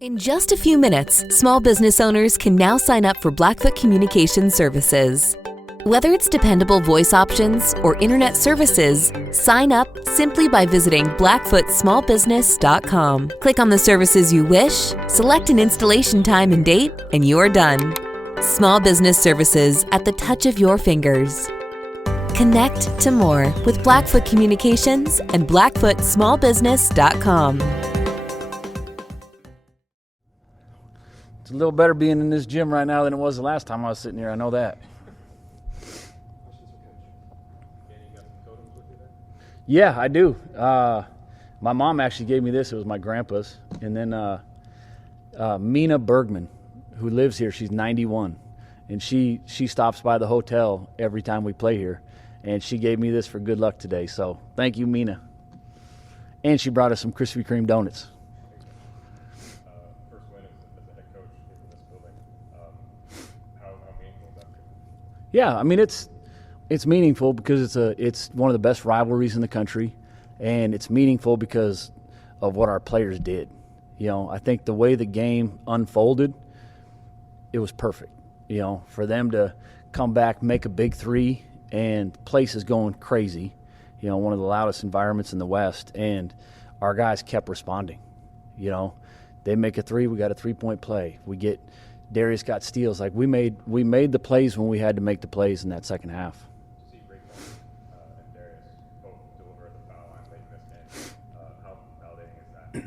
In just a few minutes, small business owners can now sign up for Blackfoot Communication Services. Whether it's dependable voice options or internet services, sign up simply by visiting blackfootsmallbusiness.com. Click on the services you wish, select an installation time and date, and you're done. Small business services at the touch of your fingers. Connect to more with Blackfoot Communications and blackfootsmallbusiness.com. It's a little better being in this gym right now than it was the last time I was sitting here. I know that. Yeah, I do. My mom actually gave me this. It was my grandpa's. And then Mina Bergman, who lives here, she's 91. And she stops by the hotel every time we play here. And she gave me this for good luck today. So thank you, Mina. And she brought us some Krispy Kreme donuts. First win as a head coach in this building. How meaningful is that? Yeah, I mean, it's meaningful because it's one of the best rivalries in the country, and it's meaningful because of what our players did. You know, I think the way the game unfolded, it was perfect. You know, for them to come back, make a big three, and the place is going crazy. You know, one of the loudest environments in the West, and our guys kept responding. You know, they make a three, we got a three-point play. Darius got steals. Like we made the plays when we had to make the plays in that second half. See Breakdown and Darius both deliver at the foul line late in this game. How validating is that for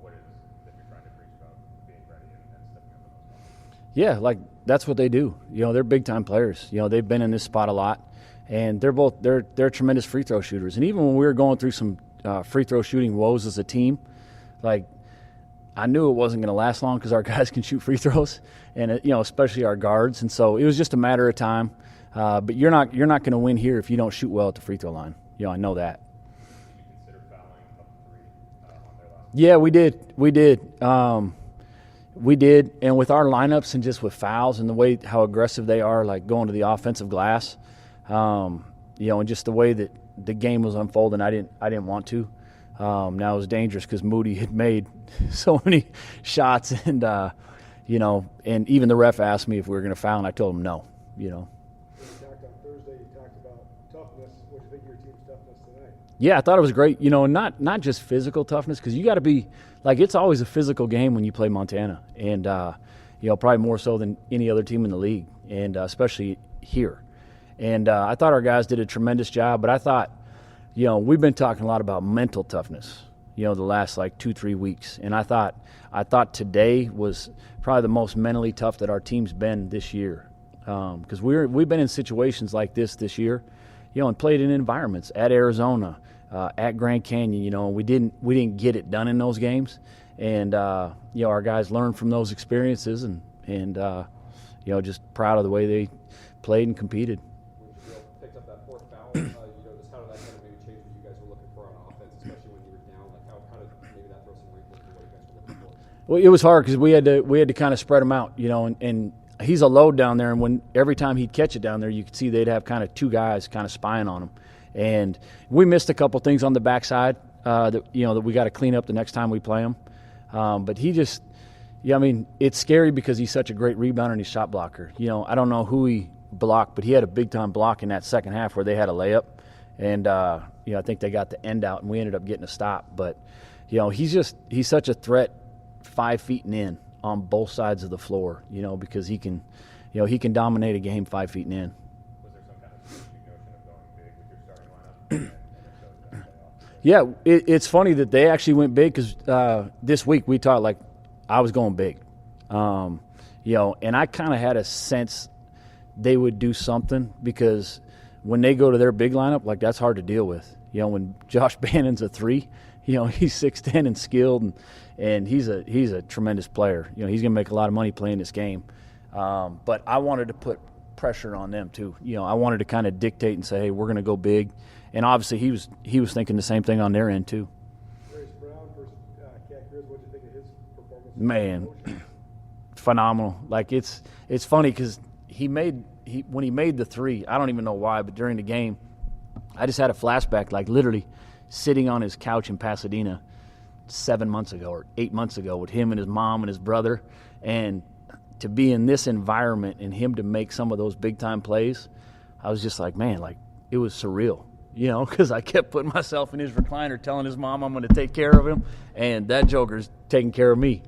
what it is that you're trying to preach about being ready and stepping up in those moments? Yeah, like that's what they do. You know, they're big time players. You know, they've been in this spot a lot, and they're tremendous free throw shooters. And even when we were going through some free throw shooting woes as a team, like I knew it wasn't going to last long because our guys can shoot free throws, and especially our guards. And so it was just a matter of time. But you're not going to win here if you don't shoot well at the free throw line. You know, I know that. Did you consider fouling up three on their last? Yeah, we did. We did, and with our lineups and just with fouls and the way how aggressive they are, like going to the offensive glass, and just the way that the game was unfolding, I didn't want to. Now it was dangerous because Moody had made so many shots, and and even the ref asked me if we were going to foul, and I told him no. You know. When you talked on Thursday, you talked about toughness. What do you think of your team's toughness tonight? Yeah, I thought it was great. You know, not just physical toughness, because you got to be like, it's always a physical game when you play Montana, and probably more so than any other team in the league, and especially here. And I thought our guys did a tremendous job, but I thought, we've been talking a lot about mental toughness, the last 2-3 weeks, and I thought today was probably the most mentally tough that our team's been this year, because we've been in situations like this year, and played in environments at Arizona, at Grand Canyon. We didn't get it done in those games, and our guys learned from those experiences, and just proud of the way they played and competed. When Jubrile picked up that fourth foul, just how did that kind of maybe change what you guys were looking for on offense, especially when you were down? Like how did maybe that throw some wrinkles into what you guys were looking for? Well, it was hard because we had to kind of spread them out, and he's a load down there, and every time he'd catch it down there, you could see they'd have kind of two guys kind of spying on him. And we missed a couple things on the backside that we got to clean up the next time we play him. But he just, it's scary because he's such a great rebounder and he's shot blocker. I don't know who he blocked, but he had a big time block in that second half where they had a layup, and I think they got the end out and we ended up getting a stop. But he's such a threat 5 feet and in on both sides of the floor. Because he can dominate a game 5 feet and in. Was there some kind of strategic notion of going big with your starting lineup? Yeah, it's funny that they actually went big because this week we talked like I was going big, and I kind of had a sense they would do something because when they go to their big lineup, like that's hard to deal with. When Josh Bannon's a three, he's 6'10" and skilled, and he's a tremendous player. He's going to make a lot of money playing this game. But I wanted to put pressure on them too. I wanted to kind of dictate and say, hey, we're going to go big. And obviously he was thinking the same thing on their end too. Darius Brown versus Cat-Griz, what did you think of his performance? Man, phenomenal. Like it's funny because when he made the three, I don't even know why, but during the game, I just had a flashback, like literally sitting on his couch in Pasadena, 7 months ago or 8 months ago with him and his mom and his brother. And to be in this environment and him to make some of those big-time plays, I was just like, man, like, it was surreal, you know, because I kept putting myself in his recliner telling his mom I'm going to take care of him, and that joker's taking care of me.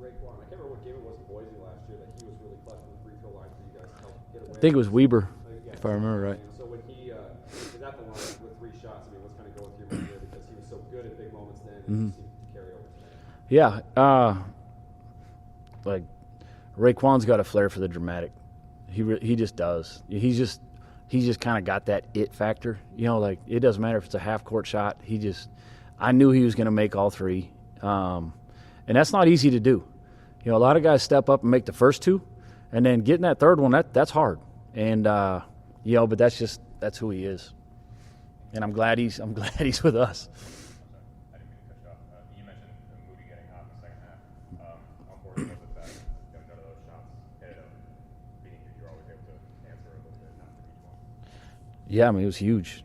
Raekwon, I can't remember what game it was in Boise last year that he was really clutch from the free throw line for you guys to help get away. I think it was Weber, if I remember right. So when he was at the line with 3 shots, I mean, what's kind of going through your mind there, because he was so good at big moments then, and he seemed to carry over today. Yeah, like Raekwon's got a flair for the dramatic. He just does. He's just kind of got that it factor. You know, like, it doesn't matter if it's a half-court shot. I knew he was going to make all 3. And that's not easy to do. You know, a lot of guys step up and make the first 2, and then getting that third one, that's hard. And, you know, but that's who he is. And I'm glad he's with us. I didn't mean to cut you off. You mentioned Moody getting hot in the second half. How important was it that none of those shots ended up being you? You were always able to answer a little bit after each one. Yeah, I mean, it was huge.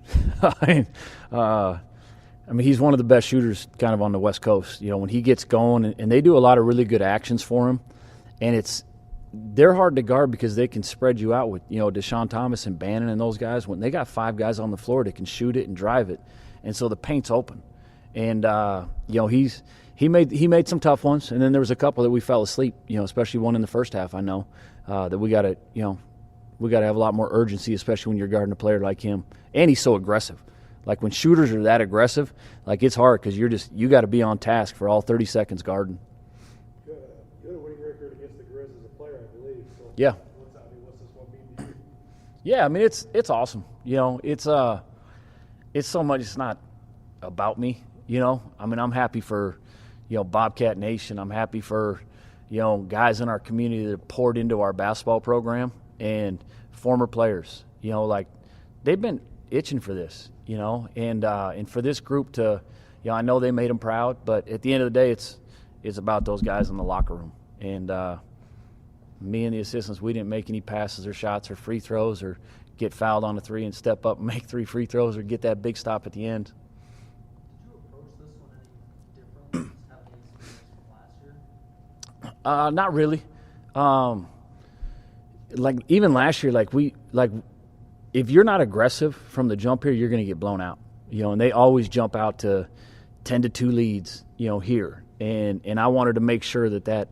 I mean, he's one of the best shooters kind of on the West Coast. You know, when he gets going, and they do a lot of really good actions for him, and they're hard to guard because they can spread you out with, you know, Dischon Thomas and Bannon and those guys. When they got 5 guys on the floor that can shoot it and drive it, and so the paint's open. And you know, he made some tough ones, and then there was a couple that we fell asleep. You know, especially one in the first half. I know that we got to have a lot more urgency, especially when you're guarding a player like him, and he's so aggressive. Like, when shooters are that aggressive, like, it's hard because you got to be on task for all 30 seconds guarding. You had a winning record against the Grizz as a player, I believe. So Yeah. What's this one mean to you? Yeah, I mean, it's awesome. You know, it's so much. It's not about me. You know, I mean, I'm happy for, you know, Bobcat Nation. I'm happy for, you know, guys in our community that have poured into our basketball program, and former players. You know, like, they've been itching for this. You know, and for this group to, you know, I know they made them proud, but at the end of the day, it's about those guys in the locker room. And me and the assistants, we didn't make any passes or shots or free throws or get fouled on a 3 and step up and make 3 free throws or get that big stop at the end. Did you approach this one any differently, having the experience from last year? Not really. Like, even last year, if you're not aggressive from the jump here, you're going to get blown out. You know, and they always jump out to 10-2 leads, you know, here. And I wanted to make sure that,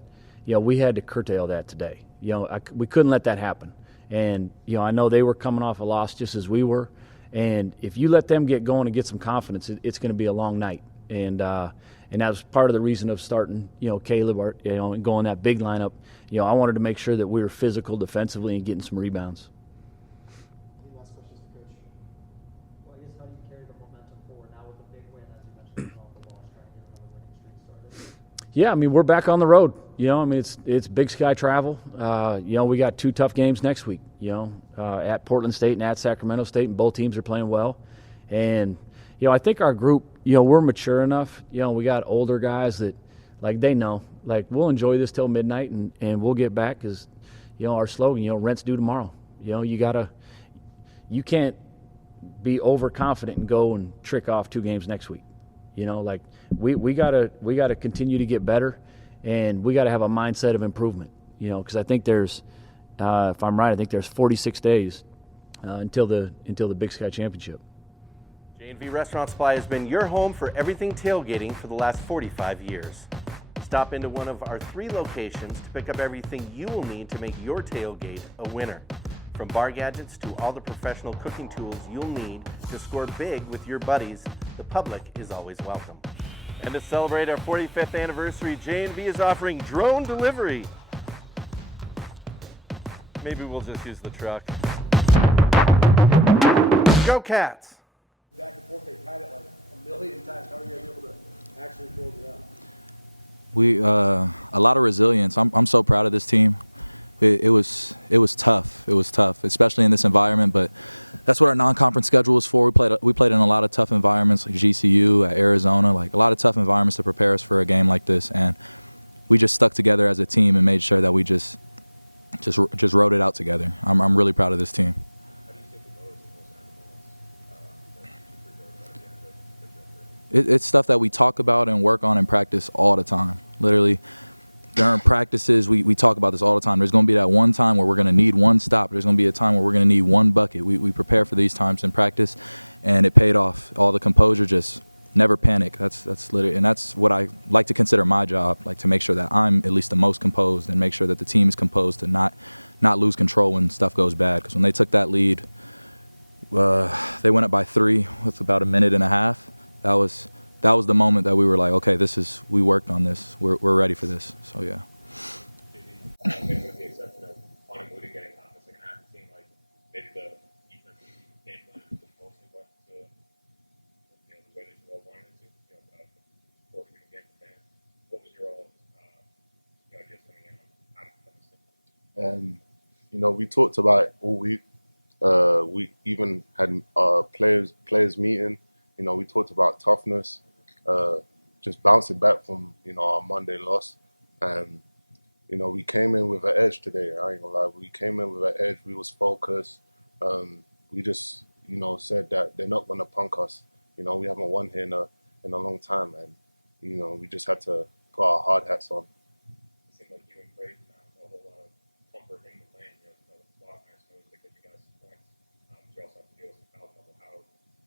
you know, we had to curtail that today. You know, we couldn't let that happen. And, you know, I know they were coming off a loss just as we were. And if you let them get going and get some confidence, it's going to be a long night. And that was part of the reason of starting, you know, Caleb, you know, and going that big lineup. You know, I wanted to make sure that we were physical defensively and getting some rebounds. Last questions for Coach. Well, I guess how do you carry the momentum forward now with the big win, as you mentioned, off the ball, trying to get another winning streak started? Yeah, I mean, we're back on the road. You know, I mean, it's Big Sky travel. You know, we got 2 tough games next week, you know, at Portland State and at Sacramento State, and both teams are playing well. And, you know, I think our group, you know, we're mature enough. You know, we got older guys that, like, they know. Like, we'll enjoy this till midnight, and we'll get back because, you know, our slogan, you know, rent's due tomorrow. You know, you can't be overconfident and go and trick off 2 games next week. You know, like, we gotta continue to get better, and we got to have a mindset of improvement. You know, because I think there's, if I'm right, I think there's 46 days until the Big Sky Championship. J&V Restaurant Supply has been your home for everything tailgating for the last 45 years. Stop into one of our 3 locations to pick up everything you will need to make your tailgate a winner. From bar gadgets to all the professional cooking tools you'll need to score big with your buddies, the public is always welcome. And to celebrate our 45th anniversary, J&V is offering drone delivery. Maybe we'll just use the truck. Go Cats! Back and forth, they tied it like a million times. How are you able to actually close it out? We a lot of resilience. I'm so proud of this team. It was tough. It was tough, especially in this environment. But that's what our non-conference schedule was for. We played in a lot of tough environments, like GCU, at Arizona, like a lot of tough environments to prepare us for a game like this. And we just stuck together as a team and made sure that we just rode it out together. I'm really proud of this team. How do you take the Bows in those kind of moments? You know, free throws at the end of the jumper? it's stuff that we talk about and work on in practice all the time. Literally, during practices, we talk about this all the time. There's going to be that one time where we're going to need one stop. There's going to be a time where we're going to need one bucket. We prepare for these times in practice, and it paid off. All the composure, just never panic. That's literally, and that's what I like to consider my job, like to make sure that I'm at least the most composed and make sure that the team is composed to not lose control when stuff goes bad. Because when they took that lead, they went up by 3 with about a minute and a half. That was the moment that we were like, okay, we worked on this. We're ready for this. So yeah. Maybe with the exception of Aanen Moody getting hot in the second half, it seemed like maybe the defensive game plan mostly went to the way that you all wanted it to, forcing the game from there. What was your all ideas coming in on this game? We talked about it all week. We even had players meeting. We talked about toughness, just bouncing back from our Monday loss, and we came in with an edge today. I ain't gonna lie, we came in with an edge. We was focused. We just said that they're not gonna punk us. We haven't won here in a long time, and we just had to put our hard hats on. It seemed like you and Craig found a whole lot of comfort in the lane. A lot of nice moves that get you guys points. But you also have to deal with some foul trouble. How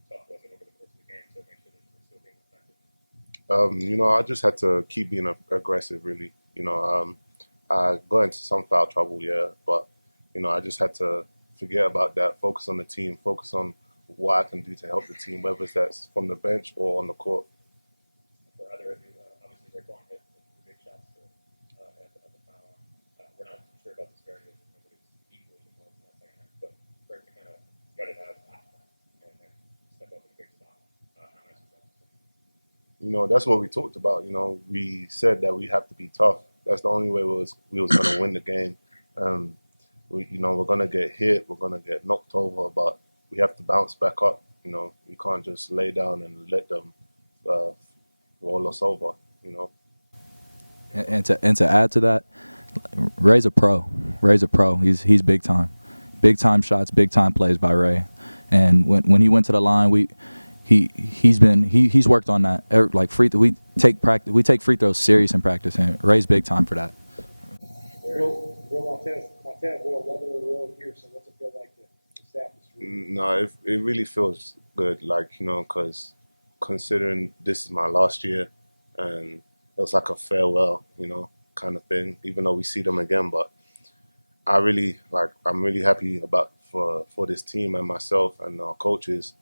tough was it over the course of the game to make sure that you were still being effective? I just had to keep being aggressive, really. I got into some foul trouble, yeah, but I just had to forget about that, focus on the team, focus on what I can do to help the team, whether that's from the bench or on the court. For either of you, obviously Raekwon hit the big shots at the foul line. We're not sure about the disparity of nobody's equally involved in that second half, but for it to kind of gut it out after that and step up in a big spot, how nice was that? That's what we talked about. We said that we have to be tough. That's the only way we was going to win the game. We're going to get hit, we're going to get knocked over, but we have to bounce back up. We can't just lay down and let them roll us over. And to add to that, Ray's a pro. He's big time shots, big time plays by Ray. And when he went to the line, he's worked on that. Like we take free throws serious in practice, and Ray's big time for that. Montana won 11 in a row here, so what's it feel like to staff this week? No, it really feels good, because considering this is my last year, and it was like a farewell, kind of thing, even though we see them again. But I'm really happy for this team and myself and our coaches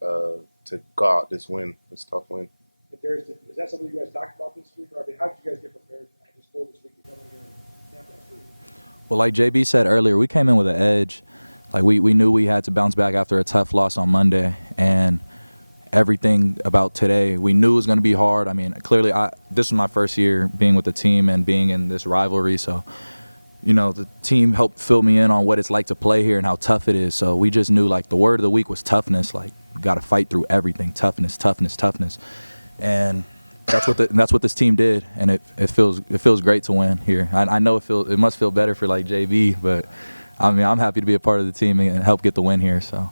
to go out this tough win. But Darius, is that something you guys talked about this week? Or how did you guys get prepared for this week to come in here and snap that streak? Well, like JB said earlier, we came in with an edge. Like we knew we had to bounce back after a tough loss on Monday, and everything about today we knew it was going to be hard. I mean, clearly, this was my first year being with the team and being in this rivalry, so the team helped fill me in on what it's like to play here and how tough it is. So we just knew, like, the word of the week was toughness. Like, we got to fight through everything. Toughness. And that's what this team did, and it feels great to win here. I know it must feel better for like JB, but I mean, I'm happy to be a part of the team and help get the win here. So.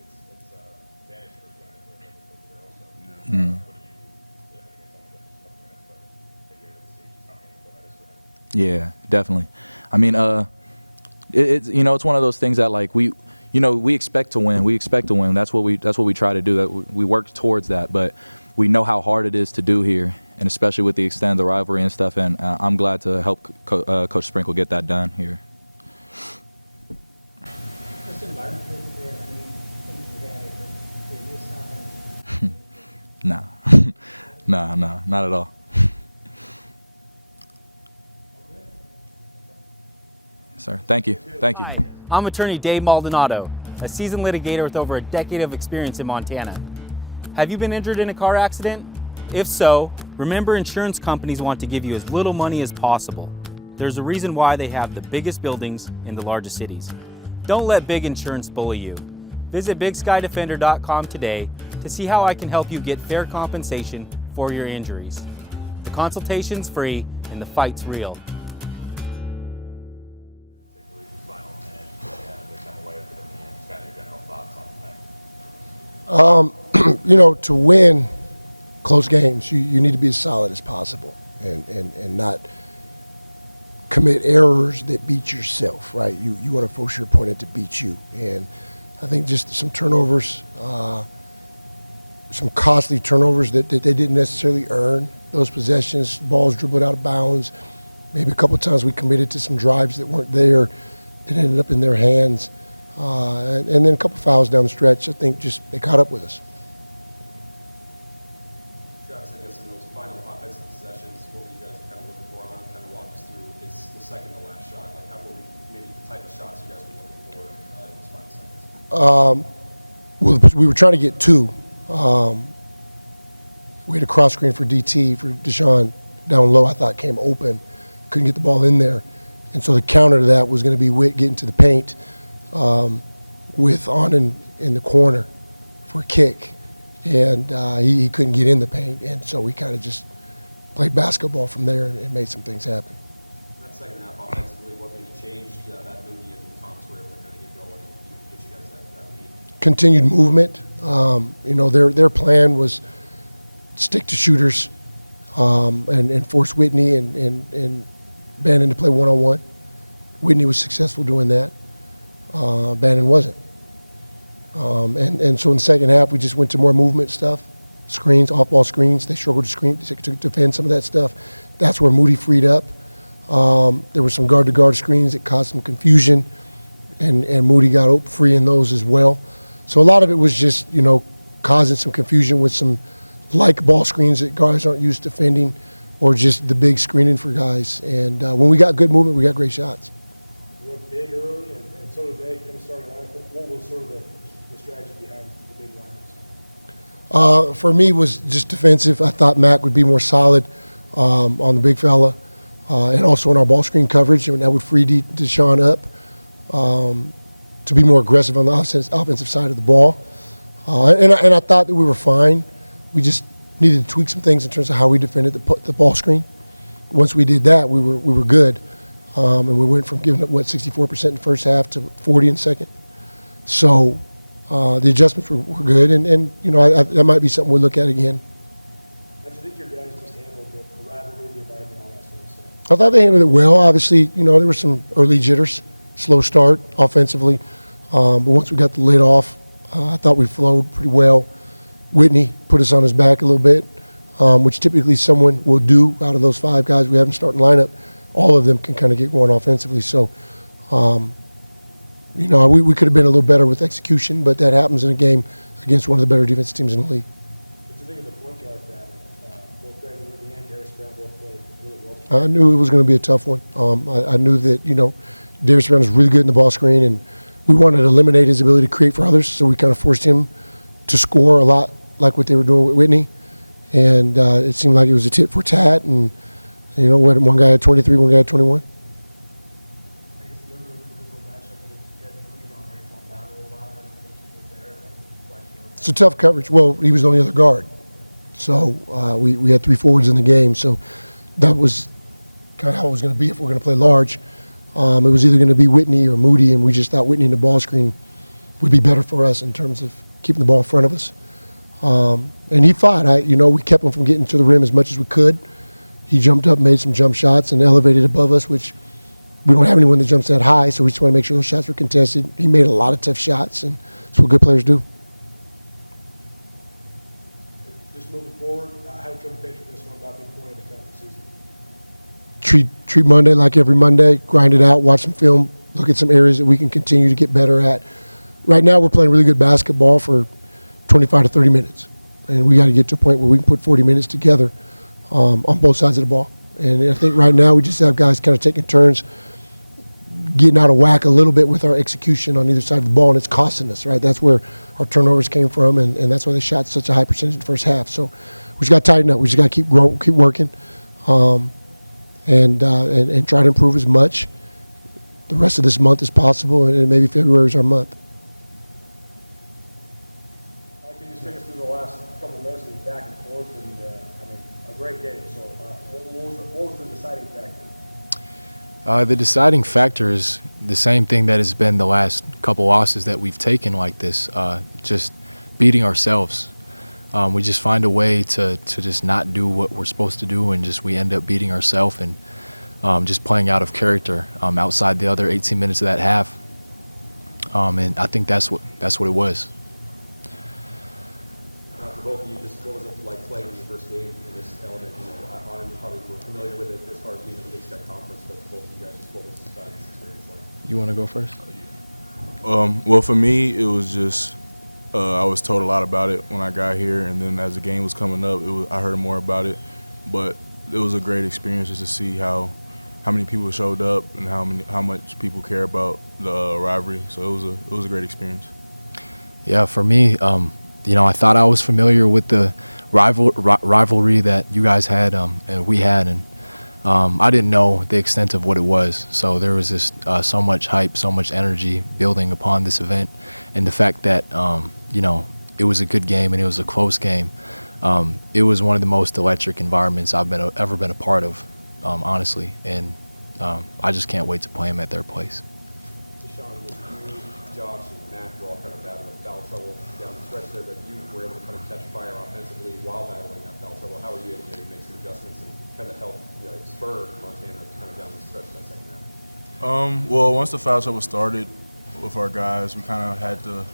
It's Danny's first win as a coach here also. What do you, I mean, it's only been a couple minutes, but you're able to see just how meaningful that is for him? Yeah, definitely. I mean, it's one of those things that, like, we expect to win. That's what we try to do. That we work towards that, but we know how hard it is to do here, and especially with the extent of the rivalry and stuff. And I'm glad to help Coach Sprinkle get that done here. Kristen Martin here, I mean, things you had at your previous stuff. No, not at all. Yes, sir. Thank you. Hi, I'm attorney Dave Maldonado, a seasoned litigator with over a decade of experience in Montana. Have you been injured in a car accident? If so, remember, insurance companies want to give you as little money as possible. There's a reason why they have the biggest buildings in the largest cities. Don't let big insurance bully you. Visit BigSkyDefender.com today to see how I can help you get fair compensation for your injuries. The consultation's free and the fight's real. Final minute, they come away with it at the end. Just got your general thoughts on that. To win close games, you need to be as solid as possible and not commit errors that beat yourself, right? You want to force your opponent to beat you. And I think just some turnovers, some costly turnovers that they didn't necessarily earn, those possessions, balls dribbled out of bounds. Maybe a couple of times we committed to some drives that weren't there that ended up in their hands. And then a couple fouls down the stretch. I think just they caught up with us. Travis, I guess in those final offensive possessions, what were you guys kind of looking for on? Kind of walk us through the second to last shot. Like, how were maybe the type of shots you guys were looking for in those 5 seconds? Well, we were trying to get two. We had a cross screen for DT, for Dischon down low, I thought came open. Couldn't get the ball in there. And so the counter to that was going to be Witt getting to the paint with Aanen in the corner for a kick. And he couldn't get in the paint. And so we kind of just played basketball from there and made some things happen. That second half offensively, what maybe changed that Moody and Thomas were able to kind of get going and get you guys that lead? Continued movement. You know, their plan was stick to shooters and force Whitney and Bannon to play one-on-one. Whitney was successful doing that. Bannon wasn't. And so in the second half, we just went to more movement stuff, screens, off-ball screens. They struggled to defend some of that stuff. That's where Moody freed up. There were some guard-to-guard screens that caused some confusion, and Moody got free in those as well. So a lot of it was just, you know, causing some confusion with some like ball screens that guys aren't used to defending, or just the big screening for guys. And when we got good movement, we got great shots. You went big early, and so did they in the starting lineup. What was sort of the strategy behind the big lineups? For me, was just defensive. I thought Mac would be more solid on the big fella, and also in our ball screen coverage, and that would free Dischon up to be more aggressive on the offensive side of the ball. And I thought that we were fine. We just needed to tweak some things in terms of how we defended the ball screen. Once we did that, we were good, and we went from giving up 64% in the first half to 40% in the second. So the adjustments were good, and you know that might be something we'll look at again. How do you think your guys just handled the rivalry, the environment, all that sort of stuff? I thought they handled it well. Obviously, you know, there were some early jitters, slow start offensively, but once we got the lid off, I thought we flowed pretty well. Whitney put us on his back a little bit, which typically someone will do out of those 5 guys we have in starting lineup. All of them can kind of get going offensively. So, you know, we could have been a little better with execution, but that happens in a game against one of the better defensive teams in the league. What do you think of the point guard battle? Both Brandon Whitney and Darius both played really well. I knew it was going to be a tough one. I knew that, you know, Darius was really good in the ball screen, and we wanted to eliminate his ability to create for others, so we kind of forced him to score a lot like what they were doing with Whitney. And it seemed like it was a tit for tat, and, you know, one guy had 23, one guy had 21. I guess the other individual matchup that you had Moody on right on battle a lot. I think you get there. It's a tough coverage. Well, he was the only other guard. So we had 3 forwards in the game, so that was kind of how it was going to be if we're going to play large. It was either going to be Whitney or Moody, and we just thought Whitney in the ball screen would be better for us in terms of keeping the ball in front of us. And he fought. You know, we kept him from getting to the rim as much as we could. He jumped up, made some jump shots, and elevated above us, which we don't have anyone that jumps that high, so we just want to make sure those shots were contested. He made a lot of tough shots, and that's what good players do. Just moving forward, how do you picture this one about this point of the conference season? Treat Monday like every Monday, grind it out, watch some film, look at some areas that we can continue to get better at. Right now we're playing really good basketball for 25 to 30 minutes, and we got to get to a point where we can put 40 minutes together on both sides of the ball. And I think right now we just have guys kind of taking turns getting out of whack a little bit with our execution on either side of the ball, and it's costing us, right? That's where our turnovers came from, and that's why they shot such a high percentage in the first half. So we just got to tighten up. We just got to keep working and try to improve as much the rest of this month as possible, and maybe February is our month. Can you just take us through the last couple of minutes, back and forth, and a great game. So what was the deciding factor? The deciding factor is the same thing that has been the last couple losses that we've taken like this, just beating ourselves. we just find a way to just not do what we're supposed to do, and just we end up beating ourselves and just playing out of character outside the other 18 minutes of that half. And I think that's what it was. For both of you, just what was it like playing in your first game in this element? You know, Aanen, you probably were familiar with it as far as being in the Big Sky Conference, but for both of you guys, just what was this experience like? You want to go first? Well, for me, it was just I was told a lot about it when I got here, and then as the game was coming up, I heard more about it. But it was a great experience just to see how many people showed up and how much people care about the rivalry. So it was a great experience. Yeah, for me, you know, I thought I was familiar with the rivalry that you guys had and we had, and I didn't know the extent of what it was. So there was just so much hype, so much energy building upon this event, and the fact that you know, it was a good game and it was a close game. It was one of the most electric environments I've ever been a part of, honestly, and I just can't wait to play them at their place. Dischon, you, Josh, and Matt were all kind of battling foul trouble down the stretch there, but you were able to kind of catch fire offensively while battling that foul trouble. How were you able to maybe make some adjustments and kind of help spur Montana kind of down the stretch of that second half? Well, once the foul trouble started with our guys, we kind of had to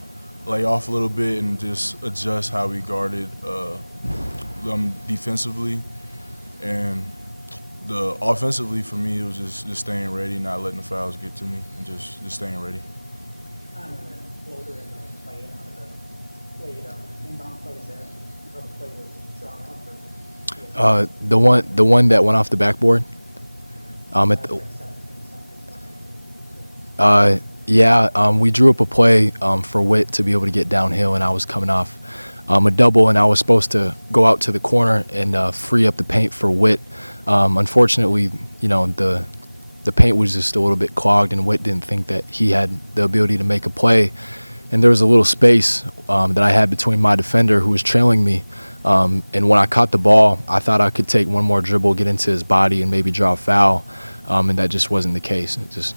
lay off a little bit and just adjust how we guarded them defensively. And offensively, for me, it was just staying ready, not letting the fouls get to me, and just staying ready. The one that went off the backboard. We drew up a play for Witt to be able to get downhill, and I was coming off a double, and I was supposed to go out to the corner and free up the paint for Witt. Unfortunately, you know, the paint was just a little bit clogged, and Witt didn't think that he had the ability to make a play. And there was a little space that I had between my defender, who was trailing me, and when I caught the ball, I thought I could take one more dribble, get into his body, and maybe draw a foul, and that just wasn't the case. It just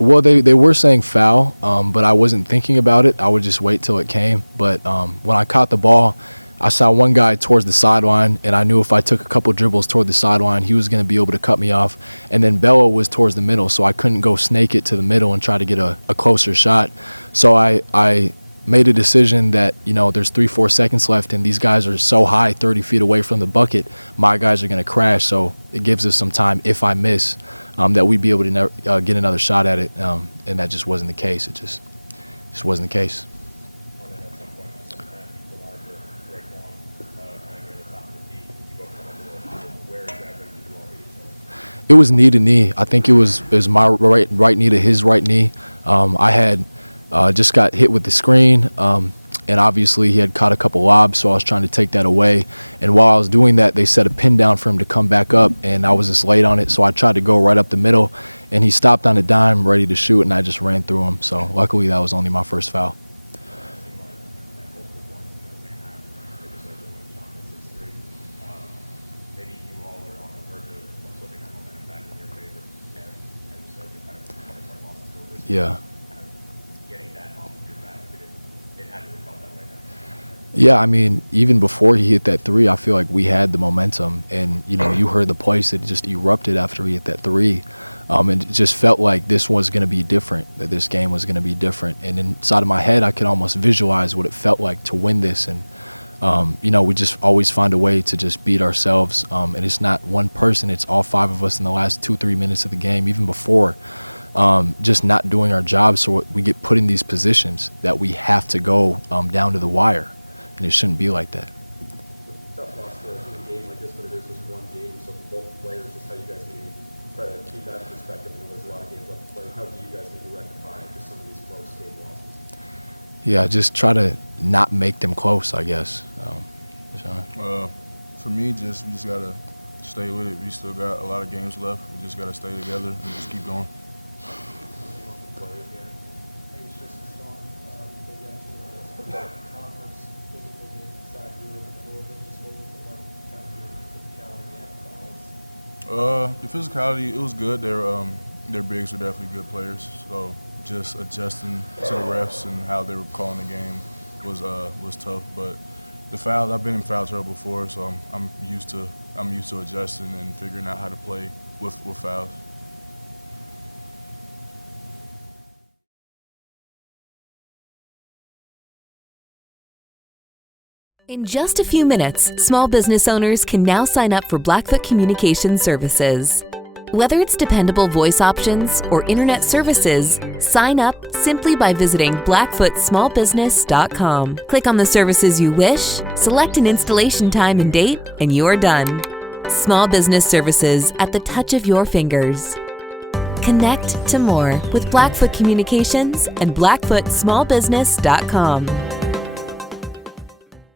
Well, they were saying foul, but I wasn't thinking about it. I would just wait till it came. But when I caught the ball, I saw one guy towards the sideline, and I knew if I took a couple dribbles toward the sideline, he was going to be able to cut me off. And then Belo was towards the middle, so I couldn't go snake it to the middle and try to get a closer shot. So I made a decision that, you know, there's 3-4 seconds left, and these guys are so high, 30 feet away from the bucket, my guys are going to crash. So it gives us some time, if I miss, that we'd be able to get another shot at it, and that just wasn't the case. It just wasn't the case. It was knee to knee. I think it was my right knee to his right knee. I had just got hit with the screen, and obviously he had caught a couple lobs, so I was trying to take that away. And while I was doing that, they set a pin down for him to come back up, and I was just late on it, so I tried to go right up the middle, and he stopped on a dime ready to shoot, and I just ran through him. So luckily that was only my first foul. Yeah. Yeah, I mean, even before he hit that three, I feel like we had the momentum. And, you know, you heard the place, it just erupted after he hit that three. And it just felt like this was going to be different, that this game was going to be different. And inside of my head, I could almost visualize what it felt like to win this. And, you know, we just always find a way to just beat ourselves. And it's not one person, it's all five of us in the last 2-3 minutes of the game, even before. Just not doing our job, so we get put in these positions that we have to go down to the wire, and it shouldn't be like that. Tough loss in a game like this, but it is just one game, so for both players, just how you guys maybe try to keep that in perspective. I know there's a lot of games left to play. How do you guys maybe rectify just some of these close game losses? Yeah, just try to not make them close, I guess. For me, we just gotta stay with it. We still got a lot of games left. We just gotta stay together and just keep going. The physicality, it was good. They were their bigs are definitely good players. So just adjusting to the refs and how they were calling the game was tough. But the fouls, I've been in foul trouble before, so I'm used to adjusting and figuring out how to play with fouls. In just a few minutes, small business owners can now sign up for Blackfoot Communication Services. Whether it's dependable voice options or internet services, sign up simply by visiting blackfootsmallbusiness.com. Click on the services you wish, select an installation time and date, and you're done. Small business services at the touch of your fingers. Connect to more with Blackfoot Communications and blackfootsmallbusiness.com.